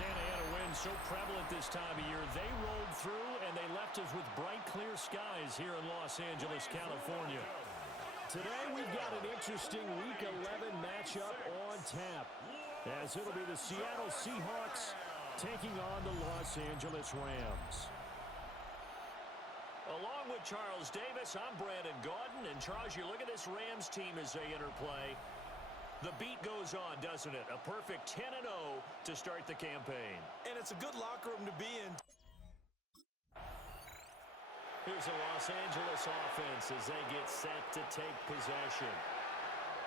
Santa Ana wind so prevalent this time of year. They rolled through, and they left us with bright, clear skies here in Los Angeles, California. Today, we've got an interesting Week 11 matchup on tap, as it'll be the Seattle Seahawks taking on the Los Angeles Rams. Along with Charles Davis, I'm Brandon Gaudin. And, Charles, you look at this Rams team as they interplay. The beat goes on, doesn't it? A perfect 10-0 to start the campaign. And it's a good locker room to be in. Here's the Los Angeles offense as they get set to take possession.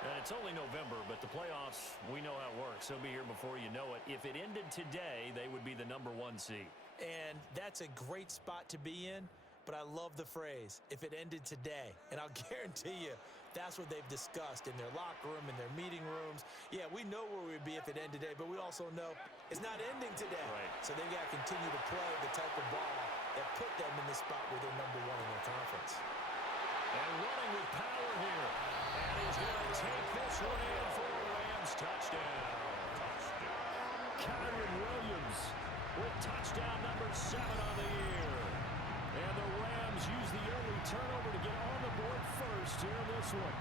And it's only November, but the playoffs, we know how it works. They'll be here before you know it. If it ended today, they would be the #1 seed. And that's a great spot to be in. But I love the phrase, if it ended today. And I'll guarantee you, that's what they've discussed in their locker room, in their meeting rooms. Yeah, we know where we'd be if it ended today, but we also know it's not ending today. Right. So they've got to continue to play the type of ball that put them in the spot where they're #1 in their conference. And running with power here. And he's going to take this one in for a Rams touchdown. Kyron Williams with touchdown #7 on the year. And the Rams use the early turnover to get on the board first here in this one.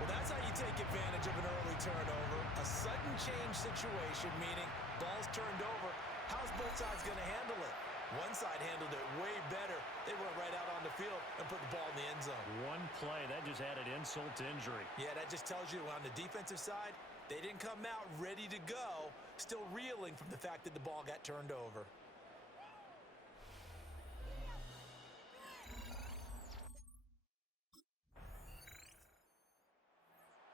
Well, that's how you take advantage of an early turnover. A sudden change situation, meaning ball's turned over. How's both sides going to handle it? One side handled it way better. They went right out on the field and put the ball in the end zone. One play, that just added insult to injury. Yeah, that just tells you on the defensive side, they didn't come out ready to go, still reeling from the fact that the ball got turned over.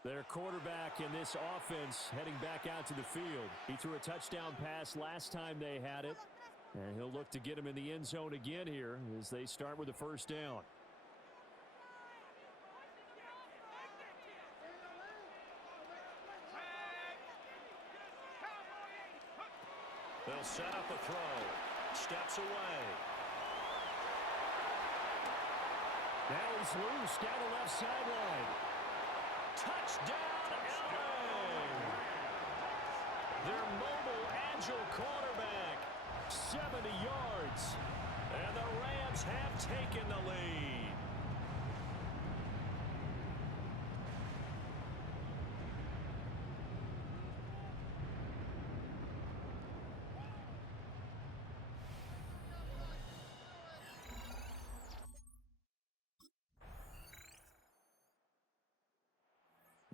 Their quarterback in this offense heading back out to the field. He threw a touchdown pass last time they had it. And he'll look to get him in the end zone again here as they start with the first down. They'll set up a throw. Steps away. Now he's loose down the left sideline. Touchdown, LA! Their mobile, agile quarterback, 70 yards. And the Rams have taken the lead.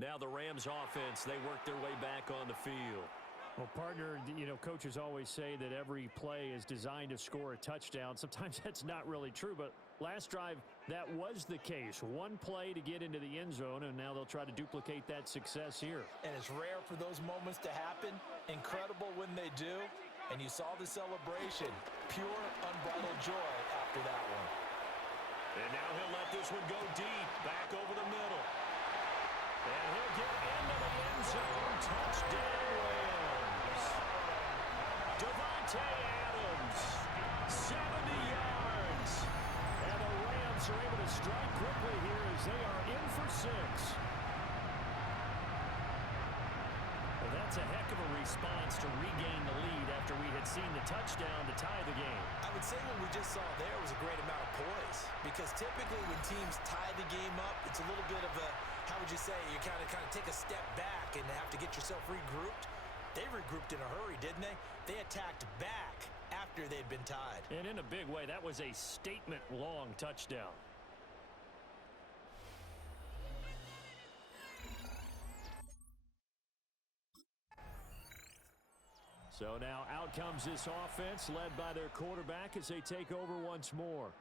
Now the Rams offense, they work their way back on the field. Well, partner, you know, coaches always say that every play is designed to score a touchdown. Sometimes that's not really true, but last drive, that was the case. One play to get into the end zone, and now they'll try to duplicate that success here. And it's rare for those moments to happen. Incredible when they do. And you saw the celebration. Pure, unbridled joy after that one. And now he'll let this one go deep, back over the middle. And he'll get into the end zone. Touchdown, Rams. Devontae Adams, 70 yards. And the Rams are able to strike quickly here as they are in for 6. Well, that's a heck of a response to regain the lead after we had seen the touchdown to tie the game. I would say what we just saw there was a great amount of poise, because typically when teams tie the game up, it's a little bit of a, how would you say, you kind of take a step back and have to get yourself regrouped. They regrouped in a hurry, didn't they? They attacked back after they'd been tied. And in a big way, that was a statement-long touchdown. So now out comes this offense led by their quarterback as they take over once more.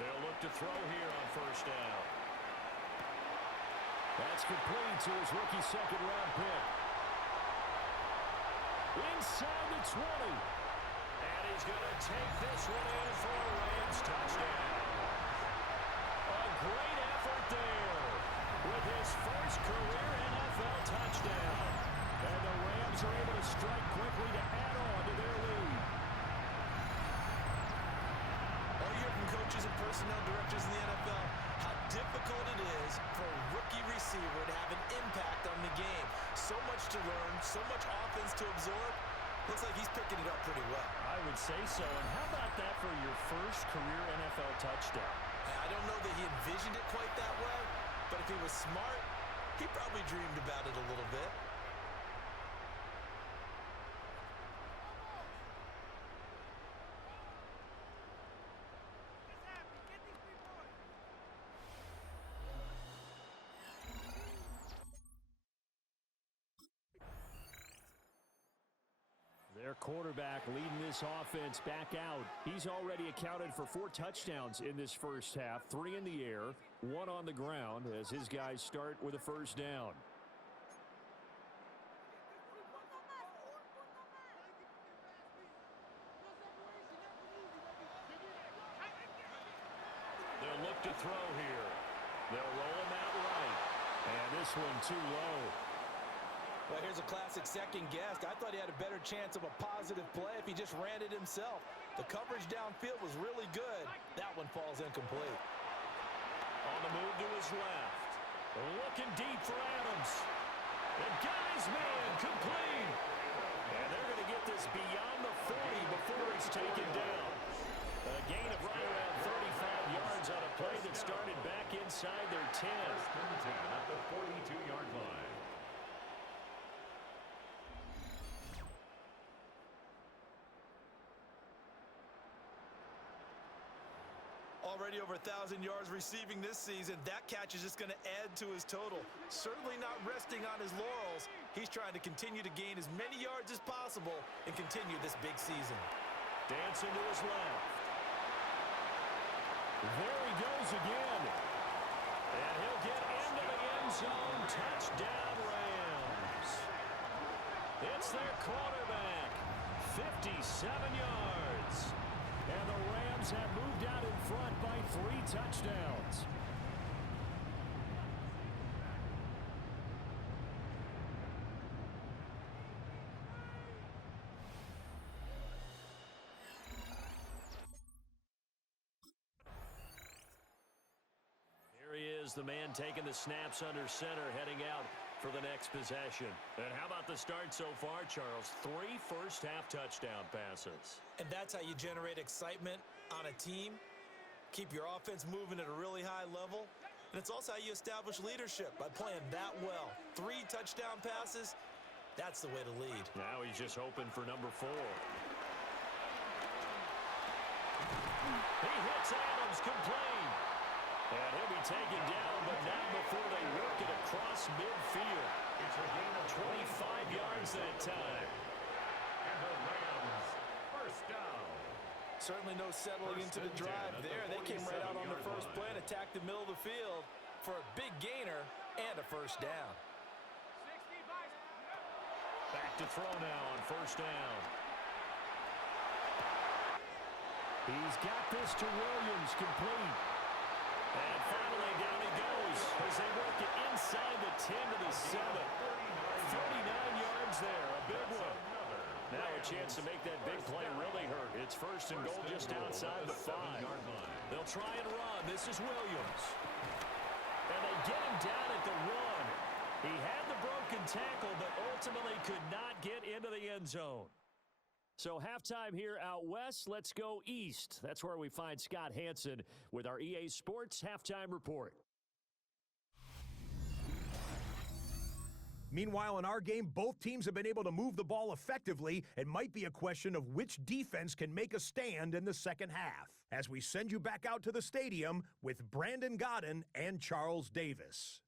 They'll look to throw here on first down. That's complete to his rookie second-round pick. Inside the 20. And he's going to take this one in for a Rams touchdown. A great effort there with his first career NFL touchdown. And the Rams Seahawks are able to strike quickly to add on to their lead. All you hear from coaches and personnel directors in the NFL, how difficult it is for a rookie receiver to have an impact on the game. So much to learn, so much offense to absorb. Looks like he's picking it up pretty well. I would say so. And how about that for your first career NFL touchdown? I don't know that he envisioned it quite that way, but if he was smart, he probably dreamed about it a little bit. Their quarterback leading this offense back out. He's already accounted for 4 touchdowns in this first half, 3 in the air, 1 on the ground as his guys start with a first down. They'll look to throw here. They'll roll him out right. And this one too low. Well, here's a classic second guess. I thought he had a better chance of a positive play if he just ran it himself. The coverage downfield was really good. That one falls incomplete. On the move to his left. Looking deep for Adams. The guy's man complete. And they're going to get this beyond the 40 before it's taken down. A gain of right around 35 yards on a play that started back inside their 10. At the 42-yard line. Already over 1,000 yards receiving this season. That catch is just going to add to his total. Certainly not resting on his laurels. He's trying to continue to gain as many yards as possible and continue this big season. Dancing to his left. There he goes again. And he'll get into the end zone. Touchdown, Rams. It's their quarterback. 57 yards. And the Rams have moved out in front by 3 touchdowns. Here he is, the man taking the snaps under center, heading out for the next possession. And how about the start so far, Charles? 3 first-half touchdown passes. And that's how you generate excitement on a team. Keep your offense moving at a really high level. And it's also how you establish leadership, by playing that well. 3 touchdown passes, that's the way to lead. Now he's just hoping for number 4. He hits Adams, complete. And he'll be taken down, but not before they work it across midfield. It's a gain of 25 yards that time. And the Rams, first down. Certainly no settling into the drive there. They came right out on the first play and attacked the middle of the field for a big gainer and a first down. Back to throw now on first down. He's got this to Williams, complete. And finally down he goes as they work it inside the 10 to the 7. 39 yards there, a big one. Now a chance to make that big play really hurt. It's first and goal just outside the 5. They'll try and run. This is Williams. And they get him down at the 1. He had the broken tackle, but ultimately could not get into the end zone. So halftime here out west, let's go east. That's where we find Scott Hansen with our EA Sports Halftime Report. Meanwhile, in our game, both teams have been able to move the ball effectively. It might be a question of which defense can make a stand in the second half. As we send you back out to the stadium with Brandon Godden and Charles Davis.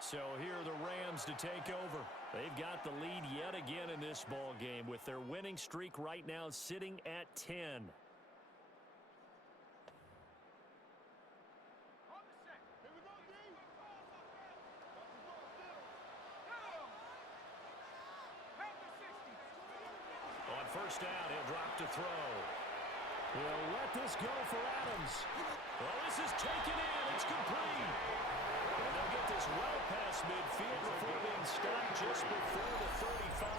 So here are the Rams to take over. They've got the lead yet again in this ball game with their winning streak right now sitting at 10. first down. He'll drop to throw. He'll let this go for Adams. Well, this is taken in. It's complete. And they'll get this well past midfield before being stopped just before the 35.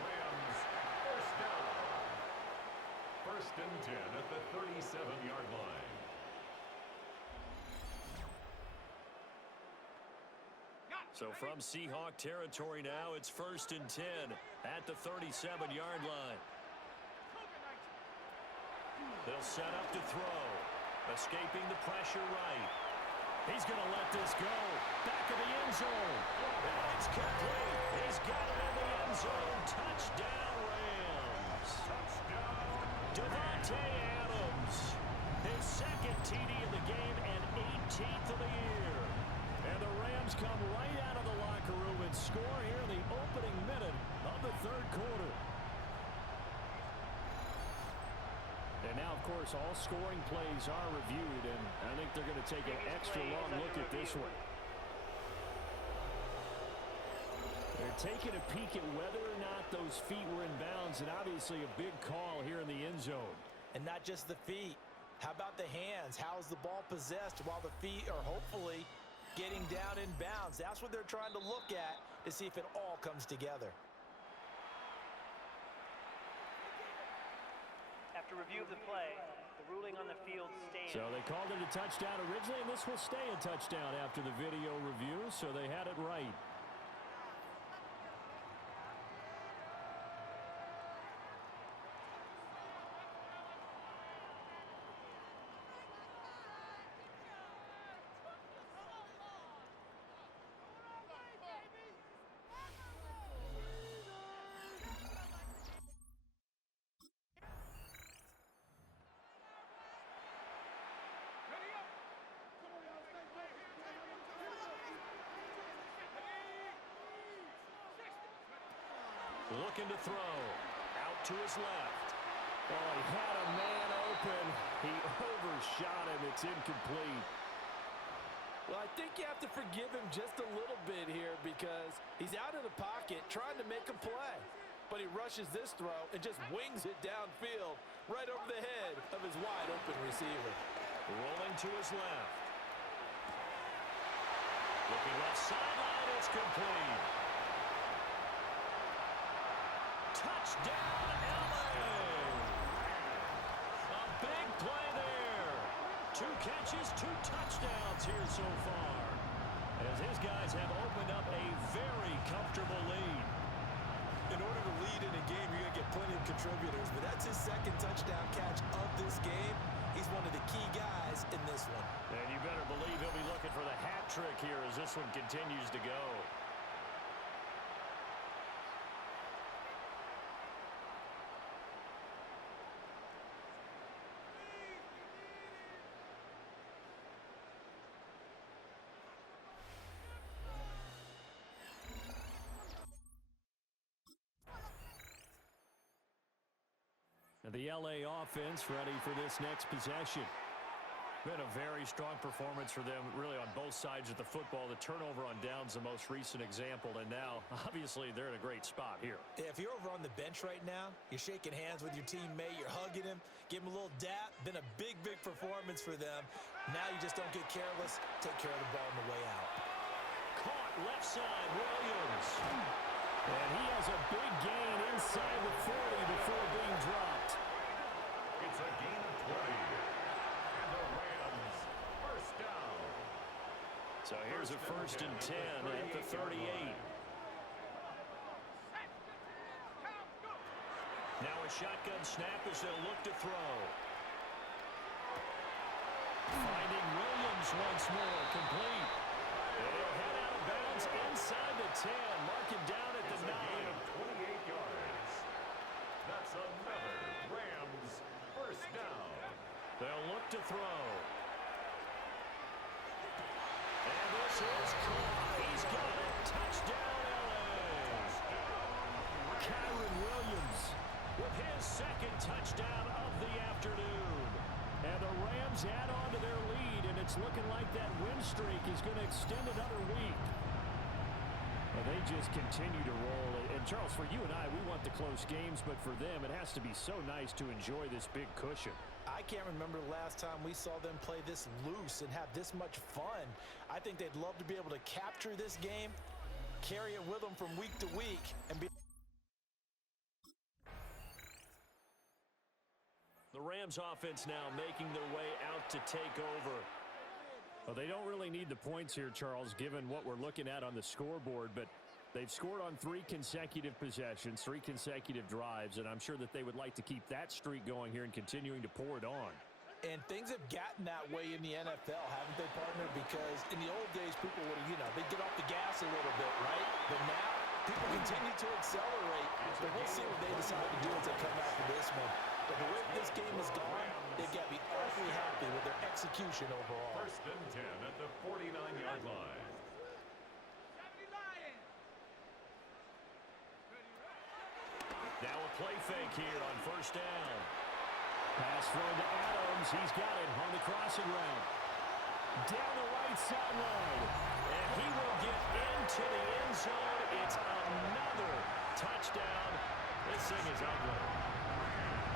Rams, first down. First and 10 at the 37-yard line. So from Seahawk territory now, it's first and 10 at the 37-yard line. They'll set up to throw. Escaping the pressure right. He's going to let this go. Back of the end zone. And it's complete. He's got it in the end zone. Touchdown, Rams. Touchdown. Davante Adams. His second TD in the game and 18th of the year. And the Rams come right out of the locker room and score here in the opening minute of the third quarter. And now, of course, all scoring plays are reviewed, and I think they're going to take an extra long look at this one. They're taking a peek at whether or not those feet were in bounds, and obviously a big call here in the end zone. And not just the feet. How about the hands? How is the ball possessed while the feet are hopefully getting down in bounds? That's what they're trying to look at to see if it all comes together. After review of the play, the ruling on the field stands. So they called it a touchdown originally, and this will stay a touchdown after the video review, so they had it right. Looking to throw. Out to his left. Oh, he had a man open. He overshot him. It's incomplete. Well, I think you have to forgive him just a little bit here because he's out of the pocket trying to make a play. But he rushes this throw and just wings it downfield right over the head of his wide-open receiver. Rolling to his left. Looking left sideline. It's complete. Touchdown, LA! A big play there. 2 catches, 2 touchdowns here so far. As his guys have opened up a very comfortable lead. In order to lead in a game, you're going to get plenty of contributors, but that's his second touchdown catch of this game. He's one of the key guys in this one. And you better believe he'll be looking for the hat trick here as this one continues to go. The LA offense ready for this next possession. Been a very strong performance for them, really, on both sides of the football. The turnover on downs the most recent example, and now, obviously, they're in a great spot here. If you're over on the bench right now, you're shaking hands with your teammate, you're hugging him, give him a little dap. Been a big, big performance for them. Now you just don't get careless. Take care of the ball on the way out. Caught left side, Williams. And he has a big gain inside the 40 before being dropped. It's a gain of 20. And the Rams, first down. So here's a first and 10 at the 38. Now a shotgun snap as they'll look to throw. Finding Williams once more, complete. They'll head out of bounds inside the 10, mark him down at the 9. Of 28 yards. That's another Rams first down. They'll look to throw. And this is caught. He's got it. Touchdown, LA. Kyron Williams with his second touchdown of the afternoon. And the Rams add on to their lead, and it's looking like that win streak is going to extend another week. Well, they just continue to roll. And, Charles, for you and I, we want the close games, but for them, it has to be so nice to enjoy this big cushion. I can't remember the last time we saw them play this loose and have this much fun. I think they'd love to be able to capture this game, carry it with them from week to week, and be... The Rams offense now making their way out to take over. Well, they don't really need the points here, Charles, given what we're looking at on the scoreboard, but they've scored on 3 consecutive possessions, 3 consecutive drives, and I'm sure that they would like to keep that streak going here and continuing to pour it on. And things have gotten that way in the NFL, haven't they, partner? Because in the old days, people would, they'd get off the gas a little bit, right? But now, people continue to accelerate. But we'll see what they decide to do as they come after this one. But the way this game has gone, they've got to be awfully happy with their execution overall. First and 10 at the 49-yard line. Now a play fake here on first down. Pass thrown to Adams. He's got it on the crossing route. Down the right sideline. And he will get into the end zone. It's another touchdown. This thing is ugly.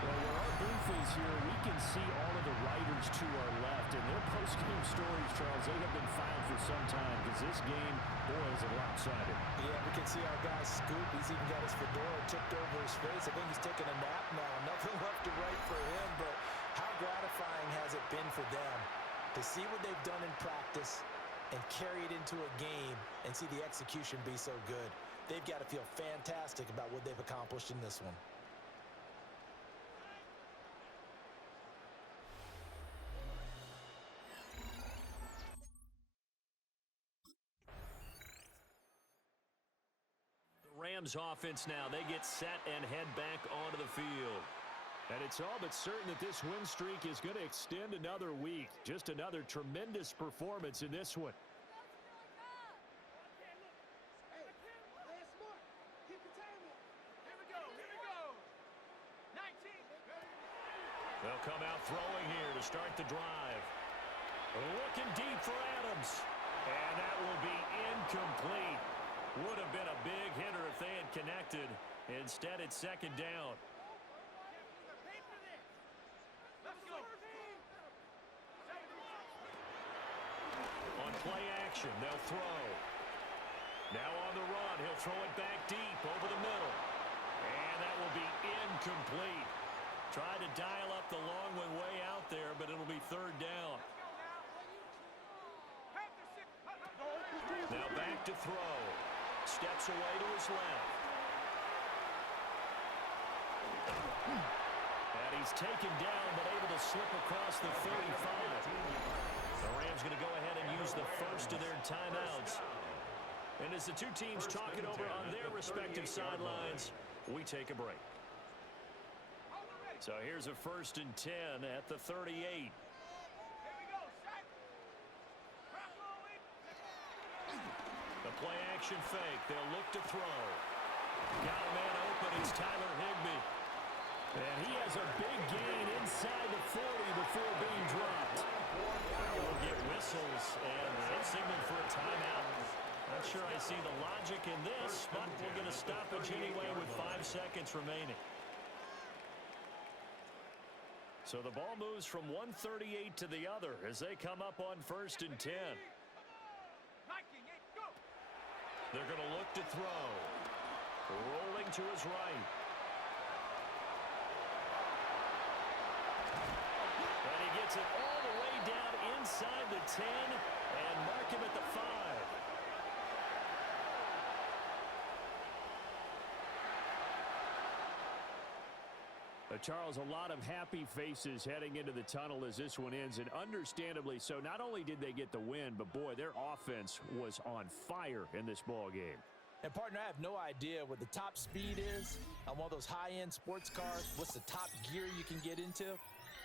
Well, where our booth is here, we can see all of the writers to our left. And their post-game stories, Charles, they have been filed for some time because this game, boy, is it lopsided. Yeah, we can see our guy Scoop. He's even got his fedora tipped over his face. I think he's taking a nap now. Nothing left to write for him, but how gratifying has it been for them to see what they've done in practice and carry it into a game and see the execution be so good. They've got to feel fantastic about what they've accomplished in this one. Rams offense now. They get set and head back onto the field. And it's all but certain that this win streak is going to extend another week. Just another tremendous performance in this one. They'll come out throwing here to start the drive. Looking deep for Adams. And that will be incomplete. Would have been a big hitter if they had connected. Instead, it's second down. On play action, they'll throw. Now on the run, he'll throw it back deep over the middle. And that will be incomplete. Tried to dial up the long one way out there, but it'll be third down. Now back to throw. Steps away to his left. And he's taken down, but able to slip across the 35. The Rams going to go ahead and use the first of their timeouts. And as the two teams talk it over on their respective sidelines, we take a break. So here's a 1st and 10 at the 38. The play action fake. They'll look to throw. Got a man open. It's Tyler Higbee. And he has a big gain inside the 40 before being dropped. We'll get whistles and a signal for a timeout. Not sure I see the logic in this, but we'll get a stoppage anyway with 5 seconds remaining. So the ball moves from 138 to the other as they come up on 1st and 10. They're going to look to throw. Rolling to his right. And he gets it all the way down inside the 10 and mark him at the 5. Charles, a lot of happy faces heading into the tunnel as this one ends, and understandably so. Not only did they get the win, but boy, their offense was on fire in this ball game. And partner, I have no idea what the top speed is on one of those high-end sports cars. What's the top gear you can get into?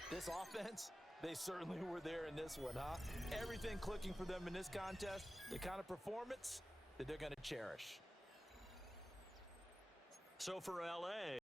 This offense, they certainly were there in this one, huh? Everything clicking for them in this contest, the kind of performance that they're going to cherish. So for LA,